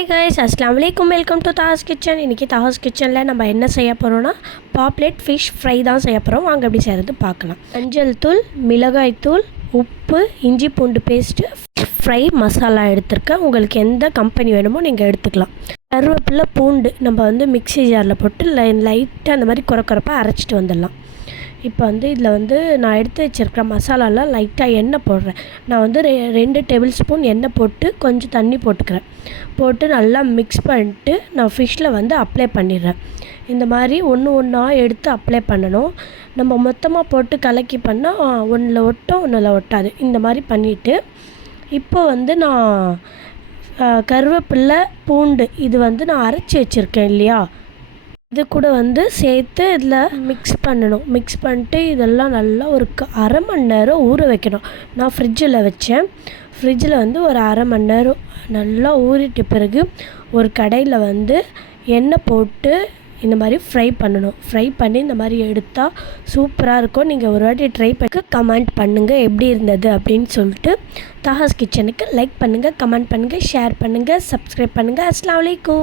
Hi guys, அஸ்ஸலாமு அலைக்கும். Welcome to Taha's kitchen. இன்றைக்கி தாஹாஸ் கிச்சனில் நம்ம என்ன செய்ய போகிறோன்னா பாப்லெட் ஃபிஷ் ஃப்ரை தான் செய்ய போகிறோம். வாங்க எப்படி செய்கிறது பார்க்கலாம். மஞ்சள் தூள், மிளகாய் தூள், உப்பு, இஞ்சி பூண்டு பேஸ்ட்டு, ஃப்ரை மசாலா எடுத்துருக்கேன். உங்களுக்கு எந்த கம்பெனி வேணுமோ நீங்கள் எடுத்துக்கலாம். கருவேப்பிலை, பூண்டு நம்ம மிக்ஸி ஜாரில் போட்டு லைட்டாக அந்த மாதிரி குறப்பாக அரைச்சிட்டு வந்துடலாம். இப்போ இதில் நான் எடுத்து வச்சுருக்கிற மசாலாவில் லைட்டாக எண்ணெய் போடுறேன். நான் 2 டேபிள் ஸ்பூன் எண்ணெய் போட்டு கொஞ்சம் தண்ணி போட்டுக்கிறேன். போட்டு நல்லா மிக்ஸ் பண்ணிட்டு நான் ஃபிஷ்ஷில் அப்ளை பண்ணிடுறேன். இந்த மாதிரி ஒன்று ஒன்றா எடுத்து அப்ளை பண்ணணும். நம்ம மொத்தமாக போட்டு கலக்கி பண்ணால் ஒன்றில் ஒட்டும், ஒன்றில் ஒட்டாது. இந்த மாதிரி பண்ணிவிட்டு இப்போ நான் கருவேப்பிலை, பூண்டு இது நான் அரைச்சி வச்சுருக்கேன் இல்லையா, இது கூட சேர்த்து இதில் மிக்ஸ் பண்ணணும். மிக்ஸ் பண்ணிட்டு இதெல்லாம் நல்லா ஒரு அரை மணி நேரம் ஊற வைக்கணும். நான் ஃப்ரிட்ஜில் வச்சேன். ஃப்ரிட்ஜில் ஒரு அரை மணி நேரம் நல்லா ஊறிட்ட பிறகு ஒரு கடையில் எண்ணெய் போட்டு இந்த மாதிரி ஃப்ரை பண்ணணும். ஃப்ரை பண்ணி இந்த மாதிரி எடுத்தால் சூப்பராக இருக்கும். நீங்கள் ஒரு வாட்டி ட்ரை பண்ணி கமெண்ட் பண்ணுங்கள் எப்படி இருந்தது அப்படின்னு சொல்லிட்டு. தாஹாஸ் கிச்சனுக்கு லைக் பண்ணுங்கள், கமெண்ட் பண்ணுங்கள், ஷேர் பண்ணுங்கள், சப்ஸ்கிரைப் பண்ணுங்கள். அஸ்ஸலாமு அலைக்கும்.